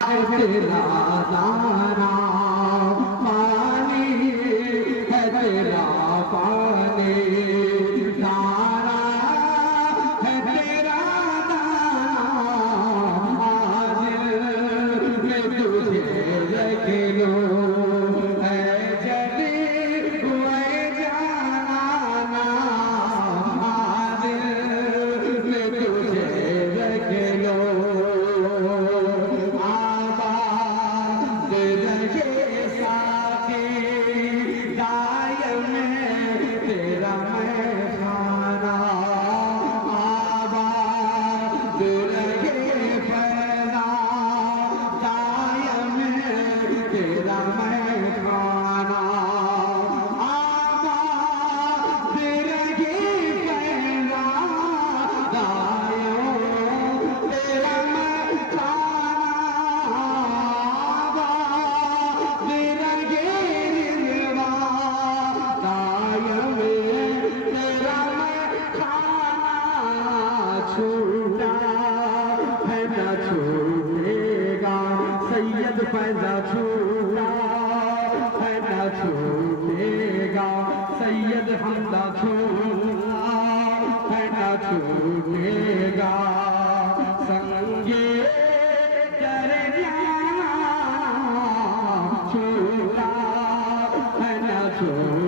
तेरा दाना पानी है, तेरा पानी दाना है, तेरा दाना दिल में तुझे रख लो है जली हुए जाना दिल में तुझे रख लो तेरा मैं खाना आबाद रहे पैदा दायम तेरा मैं खाना आबाद रहे पैदा दायम तेरा मैं खाना आबाद रहे रिजवा दायम छूटा है न छूटेगा सैयद पैदा छूटा है न छूटेगा सैयद हमदा छूटा है न छूटेगा संगे कर जाना छूटा है न छूटेगा